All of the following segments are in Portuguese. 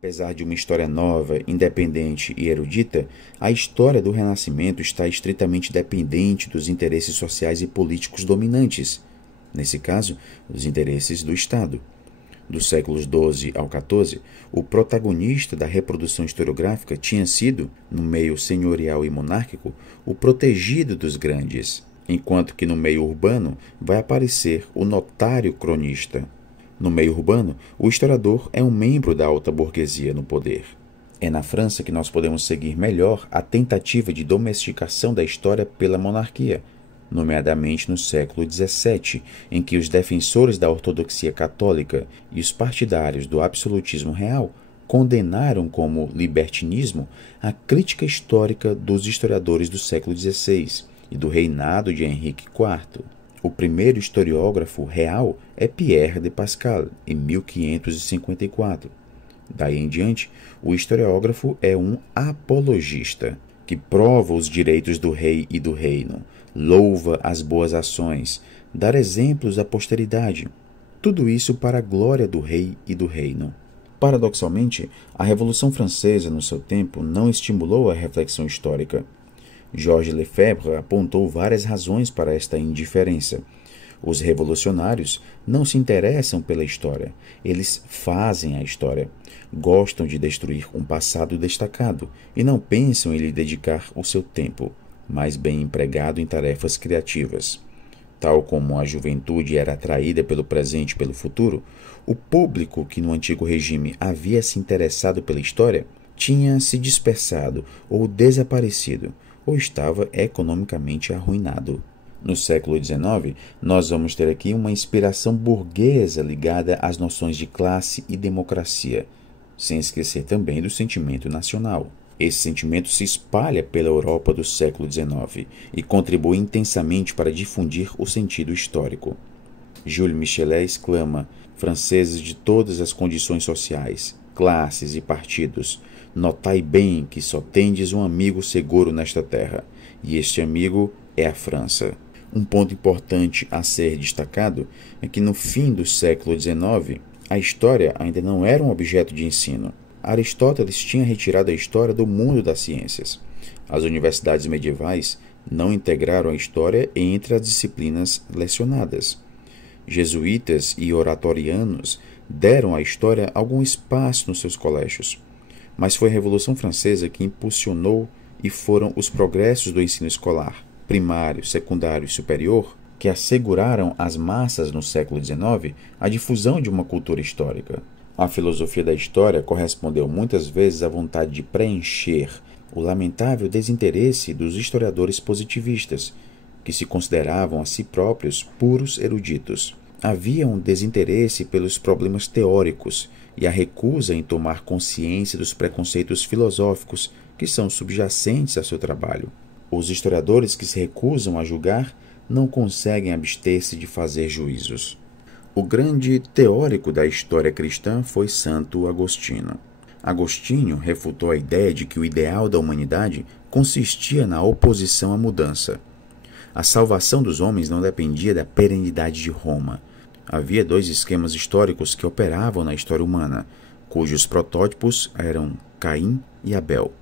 Apesar de uma história nova, independente e erudita, a história do Renascimento está estritamente dependente dos interesses sociais e políticos dominantes, nesse caso, os interesses do Estado. Dos séculos XII ao XIV, o protagonista da reprodução historiográfica tinha sido, no meio senhorial e monárquico, o protegido dos grandes, enquanto que no meio urbano vai aparecer o notário cronista. No meio urbano, o historiador é um membro da alta burguesia no poder. É na França que nós podemos seguir melhor a tentativa de domesticação da história pela monarquia, nomeadamente no século XVII, em que os defensores da ortodoxia católica e os partidários do absolutismo real condenaram como libertinismo a crítica histórica dos historiadores do século XVI e do reinado de Henrique IV. O primeiro historiógrafo real é Pierre de Pascal, em 1554. Daí em diante, o historiógrafo é um apologista, que prova os direitos do rei e do reino, louva as boas ações, dá exemplos à posteridade. Tudo isso para a glória do rei e do reino. Paradoxalmente, a Revolução Francesa, no seu tempo, não estimulou a reflexão histórica. Georges Lefebvre apontou várias razões para esta indiferença. Os revolucionários não se interessam pela história, eles fazem a história. Gostam de destruir um passado destacado e não pensam em lhe dedicar o seu tempo, mais bem empregado em tarefas criativas. Tal como a juventude era atraída pelo presente e pelo futuro, o público que no antigo regime havia se interessado pela história tinha se dispersado ou desaparecido, ou estava economicamente arruinado. No século XIX, nós vamos ter aqui uma inspiração burguesa ligada às noções de classe e democracia, sem esquecer também do sentimento nacional. Esse sentimento se espalha pela Europa do século XIX e contribui intensamente para difundir o sentido histórico. Jules Michelet exclama: franceses de todas as condições sociais, classes e partidos, notai bem que só tendes um amigo seguro nesta terra, e este amigo é a França. Um ponto importante a ser destacado é que no fim do século XIX, a história ainda não era um objeto de ensino. Aristóteles tinha retirado a história do mundo das ciências. As universidades medievais não integraram a história entre as disciplinas lecionadas. Jesuítas e oratorianos deram à história algum espaço nos seus colégios. Mas foi a Revolução Francesa que impulsionou e foram os progressos do ensino escolar, primário, secundário e superior, que asseguraram às massas no século XIX a difusão de uma cultura histórica. A filosofia da história correspondeu muitas vezes à vontade de preencher o lamentável desinteresse dos historiadores positivistas, que se consideravam a si próprios puros eruditos. Havia um desinteresse pelos problemas teóricos e a recusa em tomar consciência dos preconceitos filosóficos que são subjacentes a seu trabalho. Os historiadores que se recusam a julgar não conseguem abster-se de fazer juízos. O grande teórico da história cristã foi Santo Agostinho. Agostinho refutou a ideia de que o ideal da humanidade consistia na oposição à mudança. A salvação dos homens não dependia da perenidade de Roma. Havia dois esquemas históricos que operavam na história humana, cujos protótipos eram Caim e Abel.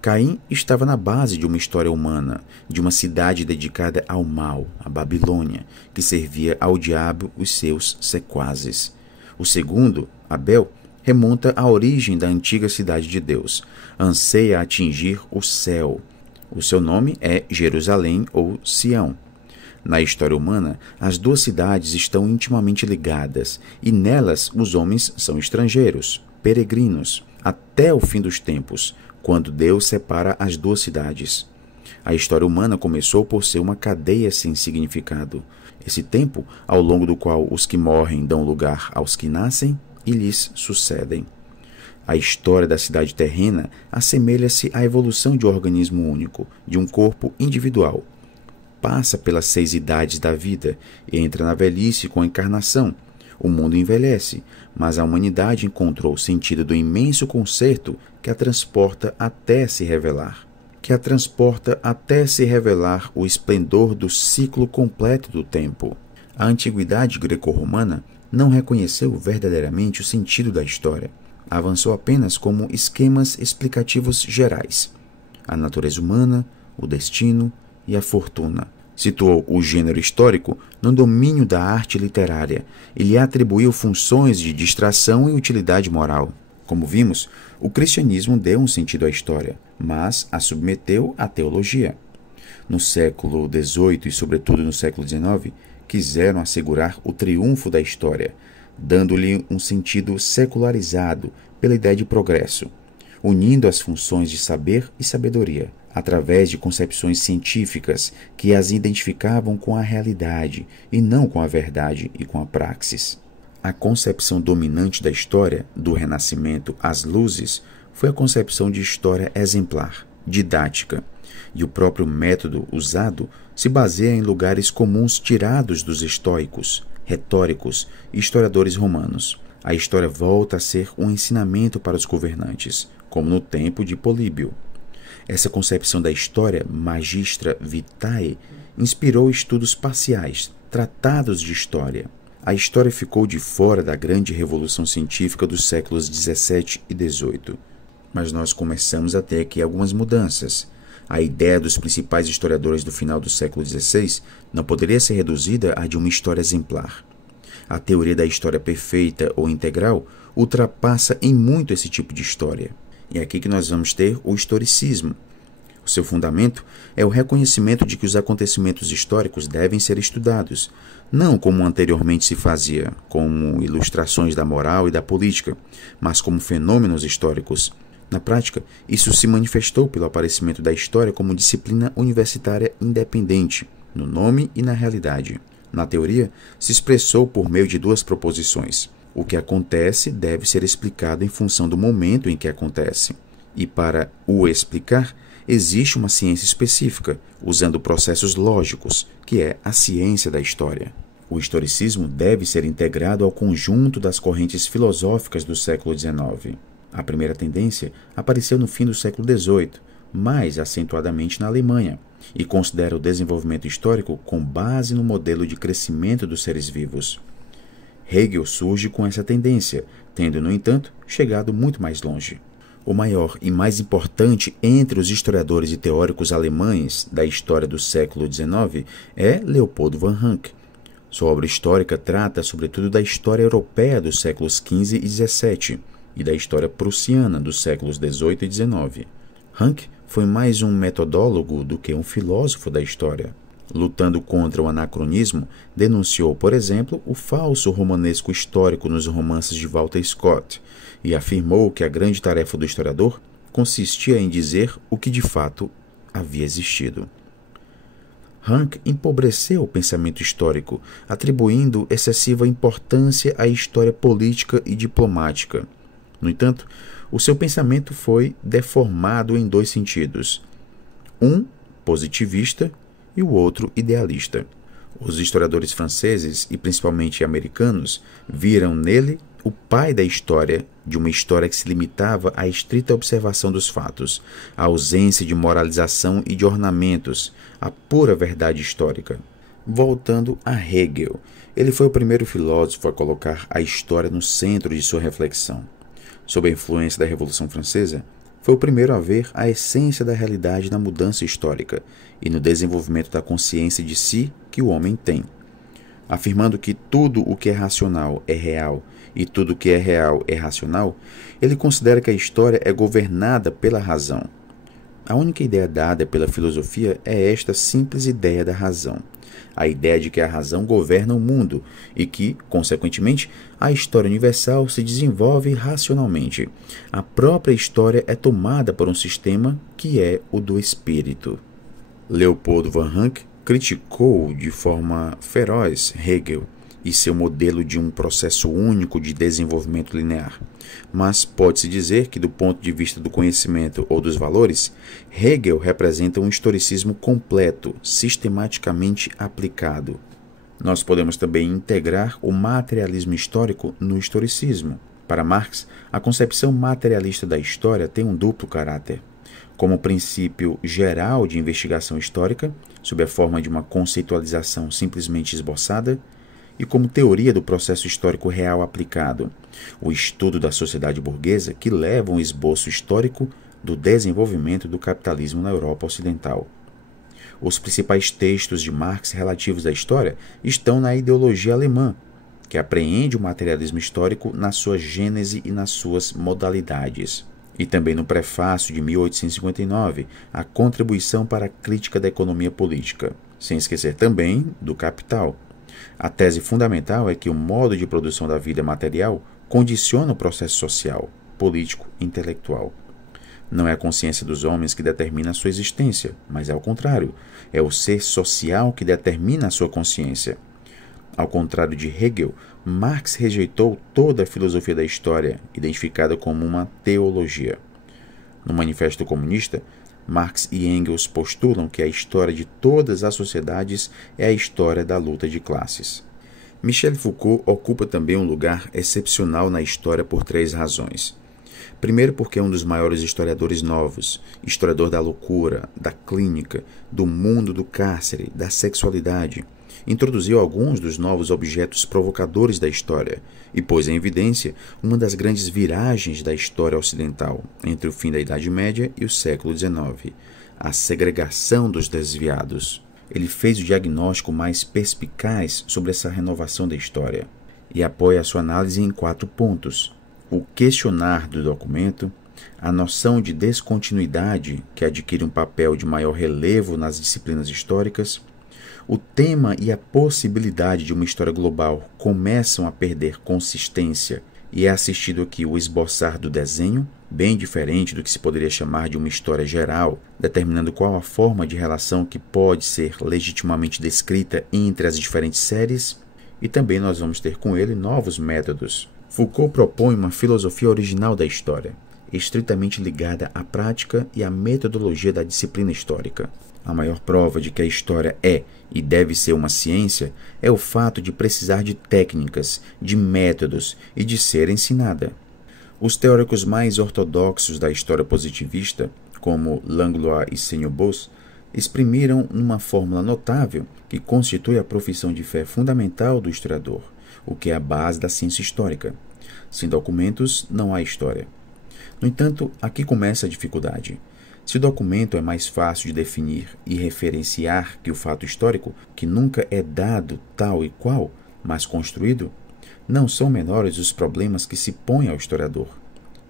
Caim estava na base de uma história humana, de uma cidade dedicada ao mal, a Babilônia, que servia ao diabo os seus sequazes. O segundo, Abel, remonta à origem da antiga cidade de Deus, anseia atingir o céu. O seu nome é Jerusalém ou Sião. Na história humana, as duas cidades estão intimamente ligadas, e nelas os homens são estrangeiros, peregrinos, até o fim dos tempos, quando Deus separa as duas cidades. A história humana começou por ser uma cadeia sem significado. Esse tempo, ao longo do qual os que morrem dão lugar aos que nascem e lhes sucedem. A história da cidade terrena assemelha-se à evolução de um organismo único, de um corpo individual. Passa pelas 6 idades da vida e entra na velhice com a encarnação. O mundo envelhece, mas a humanidade encontrou o sentido do imenso concerto que a transporta até se revelar. O esplendor do ciclo completo do tempo. A antiguidade greco-romana não reconheceu verdadeiramente o sentido da história, avançou apenas como esquemas explicativos gerais: a natureza humana, o destino e a fortuna. Situou o gênero histórico no domínio da arte literária e lhe atribuiu funções de distração e utilidade moral. Como vimos, o cristianismo deu um sentido à história, mas a submeteu à teologia. No século XVIII e, sobretudo, no século XIX, quiseram assegurar o triunfo da história, dando-lhe um sentido secularizado pela ideia de progresso, unindo as funções de saber e sabedoria, através de concepções científicas que as identificavam com a realidade e não com a verdade e com a praxis. A concepção dominante da história, do Renascimento às luzes, foi a concepção de história exemplar, didática, e o próprio método usado se baseia em lugares comuns tirados dos estoicos, retóricos e historiadores romanos. A história volta a ser um ensinamento para os governantes, como no tempo de Políbio. Essa concepção da história magistra vitae inspirou estudos parciais, tratados de história. A história ficou de fora da grande revolução científica dos séculos XVII e XVIII. Mas nós começamos a ter aqui algumas mudanças. A ideia dos principais historiadores do final do século XVI não poderia ser reduzida à de uma história exemplar. A teoria da história perfeita ou integral ultrapassa em muito esse tipo de história. E é aqui que nós vamos ter o historicismo. O seu fundamento é o reconhecimento de que os acontecimentos históricos devem ser estudados, não como anteriormente se fazia, como ilustrações da moral e da política, mas como fenômenos históricos. Na prática, isso se manifestou pelo aparecimento da história como disciplina universitária independente, no nome e na realidade. Na teoria, se expressou por meio de duas proposições. O que acontece deve ser explicado em função do momento em que acontece. E para o explicar, existe uma ciência específica, usando processos lógicos, que é a ciência da história. O historicismo deve ser integrado ao conjunto das correntes filosóficas do século XIX. A primeira tendência apareceu no fim do século XVIII, mais acentuadamente na Alemanha, e considera o desenvolvimento histórico com base no modelo de crescimento dos seres vivos. Hegel surge com essa tendência, tendo, no entanto, chegado muito mais longe. O maior e mais importante entre os historiadores e teóricos alemães da história do século XIX é Leopold von Ranke. Sua obra histórica trata, sobretudo, da história europeia dos séculos XV e XVII e da história prussiana dos séculos XVIII e XIX. Ranke foi mais um metodólogo do que um filósofo da história. Lutando contra o anacronismo, denunciou, por exemplo, o falso romanesco histórico nos romances de Walter Scott e afirmou que a grande tarefa do historiador consistia em dizer o que de fato havia existido. Ranke empobreceu o pensamento histórico, atribuindo excessiva importância à história política e diplomática. No entanto, o seu pensamento foi deformado em dois sentidos: um positivista e o outro idealista. Os historiadores franceses e principalmente americanos viram nele o pai da história, de uma história que se limitava à estrita observação dos fatos, à ausência de moralização e de ornamentos, à pura verdade histórica. Voltando a Hegel, ele foi o primeiro filósofo a colocar a história no centro de sua reflexão. Sob a influência da Revolução Francesa, foi o primeiro a ver a essência da realidade na mudança histórica e no desenvolvimento da consciência de si que o homem tem. Afirmando que tudo o que é racional é real e tudo o que é real é racional, ele considera que a história é governada pela razão. A única ideia dada pela filosofia é esta simples ideia da razão. A ideia de que a razão governa o mundo e que, consequentemente, a história universal se desenvolve racionalmente. A própria história é tomada por um sistema que é o do espírito. Leopold von Ranke criticou de forma feroz Hegel e seu modelo de um processo único de desenvolvimento linear. Mas pode-se dizer que, do ponto de vista do conhecimento ou dos valores, Hegel representa um historicismo completo, sistematicamente aplicado. Nós podemos também integrar o materialismo histórico no historicismo. Para Marx, a concepção materialista da história tem um duplo caráter. Como princípio geral de investigação histórica, sob a forma de uma conceitualização simplesmente esboçada, e como teoria do processo histórico real aplicado, o estudo da sociedade burguesa que leva um esboço histórico do desenvolvimento do capitalismo na Europa Ocidental. Os principais textos de Marx relativos à história estão na ideologia alemã, que apreende o materialismo histórico na sua gênese e nas suas modalidades. E também no prefácio de 1859, a contribuição para a crítica da economia política, sem esquecer também do Capital. A tese fundamental é que o modo de produção da vida material condiciona o processo social, político e intelectual. Não é a consciência dos homens que determina a sua existência, mas ao contrário, é o ser social que determina a sua consciência. Ao contrário de Hegel, Marx rejeitou toda a filosofia da história, identificada como uma teologia. No Manifesto Comunista, Marx e Engels postulam que a história de todas as sociedades é a história da luta de classes. Michel Foucault ocupa também um lugar excepcional na história por 3 razões. Primeiro, porque é um dos maiores historiadores novos, historiador da loucura, da clínica, do mundo do cárcere, da sexualidade. Introduziu alguns dos novos objetos provocadores da história e pôs em evidência uma das grandes viragens da história ocidental entre o fim da Idade Média e o século XIX, a segregação dos desviados. Ele fez o diagnóstico mais perspicaz sobre essa renovação da história e apoia a sua análise em 4 pontos. O questionar do documento, a noção de descontinuidade, que adquire um papel de maior relevo nas disciplinas históricas, o tema e a possibilidade de uma história global começam a perder consistência e é assistido aqui o esboçar do desenho, bem diferente do que se poderia chamar de uma história geral, determinando qual a forma de relação que pode ser legitimamente descrita entre as diferentes séries, e também nós vamos ter com ele novos métodos. Foucault propõe uma filosofia original da história, estritamente ligada à prática e à metodologia da disciplina histórica. A maior prova de que a história é e deve ser uma ciência é o fato de precisar de técnicas, de métodos e de ser ensinada. Os teóricos mais ortodoxos da história positivista, como Langlois e Senho-Bos, exprimiram numa fórmula notável que constitui a profissão de fé fundamental do historiador, o que é a base da ciência histórica. Sem documentos, não há história. No entanto, aqui começa a dificuldade. Se o documento é mais fácil de definir e referenciar que o fato histórico, que nunca é dado tal e qual, mas construído, não são menores os problemas que se põem ao historiador.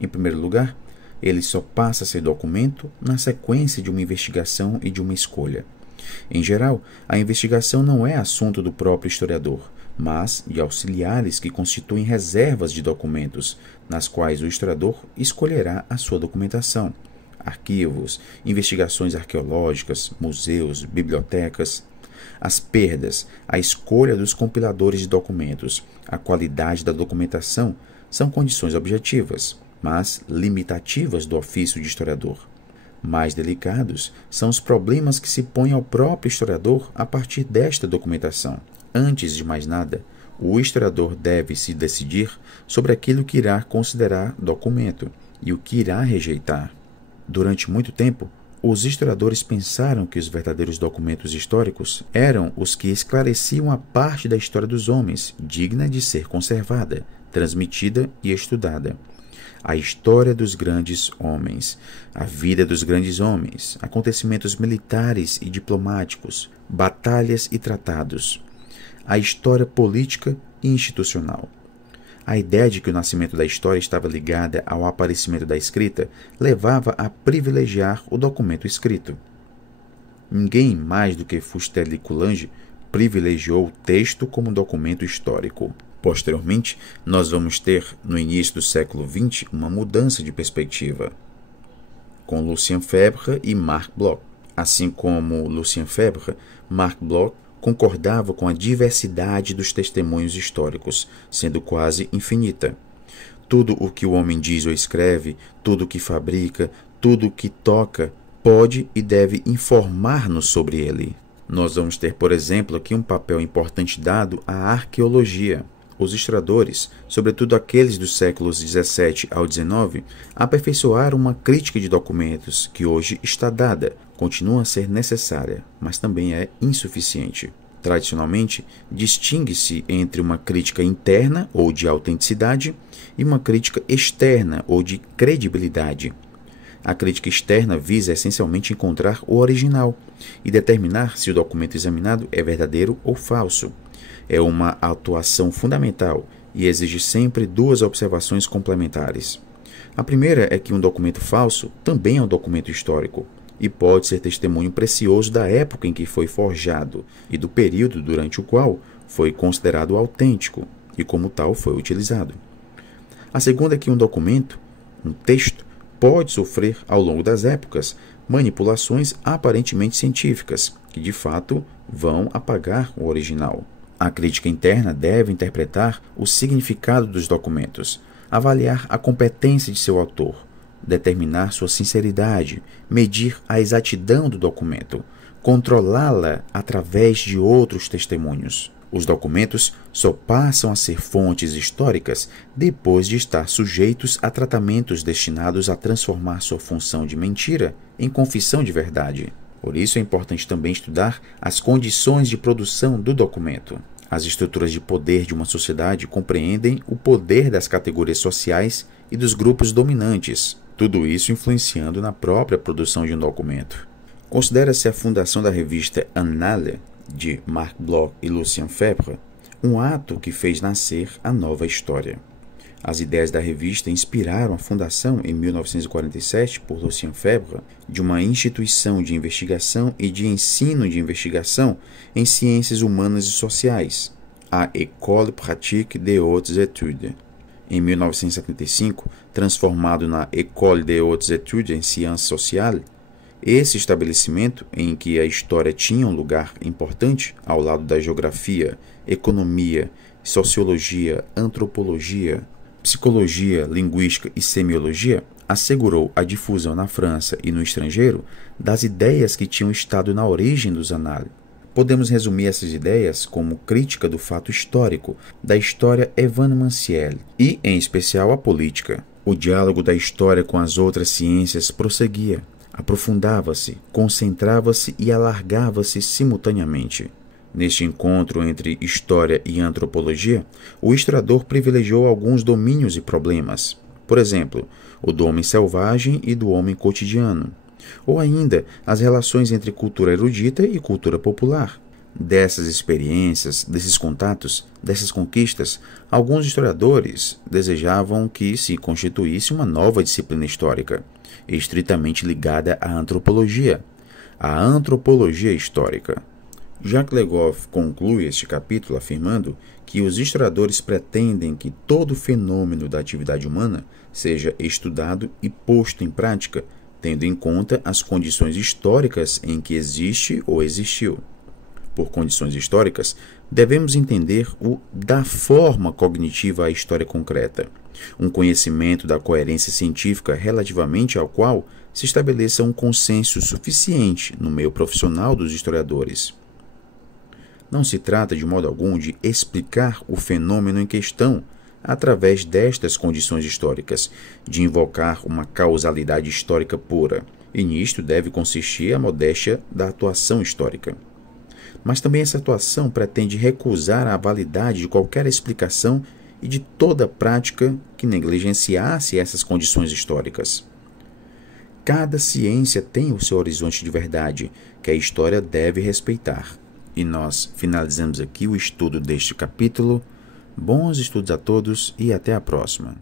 Em primeiro lugar, ele só passa a ser documento na sequência de uma investigação e de uma escolha. Em geral, a investigação não é assunto do próprio historiador, mas de auxiliares que constituem reservas de documentos, nas quais o historiador escolherá a sua documentação. Arquivos, investigações arqueológicas, museus, bibliotecas. As perdas, a escolha dos compiladores de documentos, a qualidade da documentação são condições objetivas, mas limitativas do ofício de historiador. Mais delicados são os problemas que se põem ao próprio historiador a partir desta documentação. Antes de mais nada, o historiador deve se decidir sobre aquilo que irá considerar documento e o que irá rejeitar. Durante muito tempo, os historiadores pensaram que os verdadeiros documentos históricos eram os que esclareciam a parte da história dos homens, digna de ser conservada, transmitida e estudada. A história dos grandes homens, a vida dos grandes homens, acontecimentos militares e diplomáticos, batalhas e tratados, a história política e institucional. A ideia de que o nascimento da história estava ligada ao aparecimento da escrita levava a privilegiar o documento escrito. Ninguém mais do que Fustel e Coulanges privilegiou o texto como documento histórico. Posteriormente, nós vamos ter, no início do século XX, uma mudança de perspectiva, com Lucien Febvre e Marc Bloch. Assim como Lucien Febvre, Marc Bloch concordava com a diversidade dos testemunhos históricos, sendo quase infinita. Tudo o que o homem diz ou escreve, tudo o que fabrica, tudo o que toca, pode e deve informar-nos sobre ele. Nós vamos ter, por exemplo, aqui um papel importante dado à arqueologia. Os historiadores, sobretudo aqueles dos séculos XVII ao XIX, aperfeiçoaram uma crítica de documentos que hoje está dada, continua a ser necessária, mas também é insuficiente. Tradicionalmente, distingue-se entre uma crítica interna, ou de autenticidade, e uma crítica externa, ou de credibilidade. A crítica externa visa essencialmente encontrar o original e determinar se o documento examinado é verdadeiro ou falso. É uma atuação fundamental e exige sempre duas observações complementares. A primeira é que um documento falso também é um documento histórico e pode ser testemunho precioso da época em que foi forjado e do período durante o qual foi considerado autêntico e como tal foi utilizado. A segunda é que um documento, um texto, pode sofrer ao longo das épocas manipulações aparentemente científicas que de fato vão apagar o original. A crítica interna deve interpretar o significado dos documentos, avaliar a competência de seu autor, determinar sua sinceridade, medir a exatidão do documento, controlá-la através de outros testemunhos. Os documentos só passam a ser fontes históricas depois de estar sujeitos a tratamentos destinados a transformar sua função de mentira em confissão de verdade. Por isso é importante também estudar as condições de produção do documento. As estruturas de poder de uma sociedade compreendem o poder das categorias sociais e dos grupos dominantes, tudo isso influenciando na própria produção de um documento. Considera-se a fundação da revista Annales, de Marc Bloch e Lucien Febvre, um ato que fez nascer a nova história. As ideias da revista inspiraram a fundação, em 1947, por Lucien Febvre, de uma instituição de investigação e de ensino de investigação em ciências humanas e sociais, a École pratique des hautes études. Em 1975, transformado na École des hautes études en sciences sociales, esse estabelecimento, em que a história tinha um lugar importante ao lado da geografia, economia, sociologia, antropologia, psicologia, linguística e semiologia, assegurou a difusão na França e no estrangeiro das ideias que tinham estado na origem dos Annales. Podemos resumir essas ideias como crítica do fato histórico, da história événementielle e, em especial, a política. O diálogo da história com as outras ciências prosseguia, aprofundava-se, concentrava-se e alargava-se simultaneamente. Neste encontro entre história e antropologia, o historiador privilegiou alguns domínios e problemas. Por exemplo, o do homem selvagem e do homem cotidiano. Ou ainda, as relações entre cultura erudita e cultura popular. Dessas experiências, desses contatos, dessas conquistas, alguns historiadores desejavam que se constituísse uma nova disciplina histórica, estritamente ligada à antropologia, a antropologia histórica. Jacques Le Goff conclui este capítulo afirmando que os historiadores pretendem que todo fenômeno da atividade humana seja estudado e posto em prática, tendo em conta as condições históricas em que existe ou existiu. Por condições históricas, devemos entender o da forma cognitiva à história concreta, um conhecimento da coerência científica relativamente ao qual se estabeleça um consenso suficiente no meio profissional dos historiadores. Não se trata de modo algum de explicar o fenômeno em questão através destas condições históricas, de invocar uma causalidade histórica pura, e nisto deve consistir a modéstia da atuação histórica. Mas também essa atuação pretende recusar a validade de qualquer explicação e de toda prática que negligenciasse essas condições históricas. Cada ciência tem o seu horizonte de verdade, que a história deve respeitar. E nós finalizamos aqui o estudo deste capítulo. Bons estudos a todos e até a próxima.